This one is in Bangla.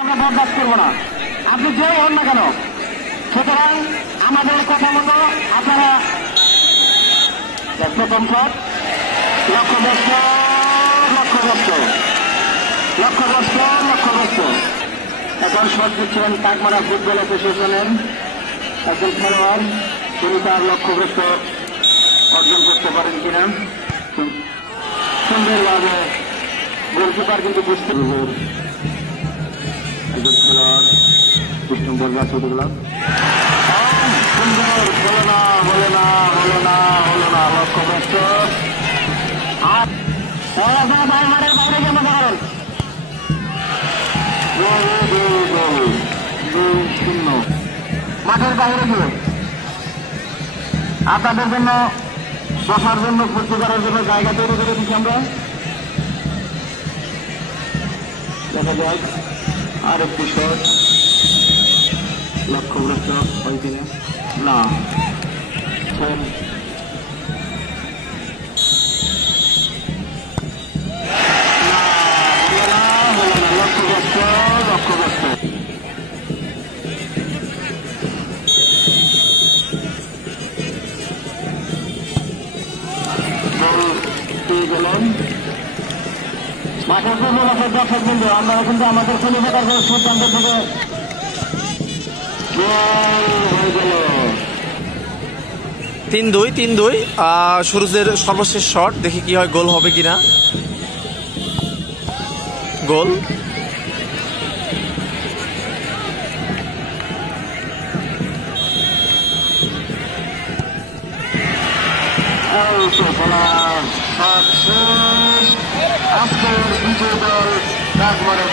আমরা বরদাস্ত করবো না, আপনি যেই হন না কেন। সুতরাং আমাদের কথা মতো আপনারা প্রথম শট লক্ষ্যগ্রস্ত লক্ষ্যগ্রস্ত লক্ষ্যগ্রস্ত লক্ষ্যগ্রস্ত। এখন শট দিচ্ছিলেন কাকমারা ফুটবল অ্যাসোসিয়েশনের একজন খেলোয়াড়, তিনি তার লক্ষ্যগ্রস্ত অর্জন করতে পারেন কিনা। সুন্দরভাবে গোলকিপার কিন্তু বুঝতে একজন খেলোয়াড় কৃষ্ণ বলবা ছোটগুলো সুন্দর হলো না হলো না হলো না হলো না লক্ষ্যগ্রস্ত। আর বাইরে বাইরে জমা করেন 2-0 মাঠের বাইরে গিয়ে আপনাদের জন্য বসার জন্য ফুর্তি করার জন্য জায়গা তৈরি করে দিচ্ছি আমরা। দেখা যাক আর একটি শট লক্ষ্যগ্রস্ত হয় কিনা। না লক্ষ্যগ্রস্ত লক্ষ্যগ্রস্ত। গেলেন মাঠের পূর্ব মাঠের দর্শক বিন্দু, আমরা কিন্তু আমাদের কলিকাতার সিদ্ধান্ত থেকে হয়ে গেল 3-2 সুরজের সর্বশেষ শট, দেখি কি হয়, গোল হবে কিনা। গোল আজকের বিজয় দল রাজমানের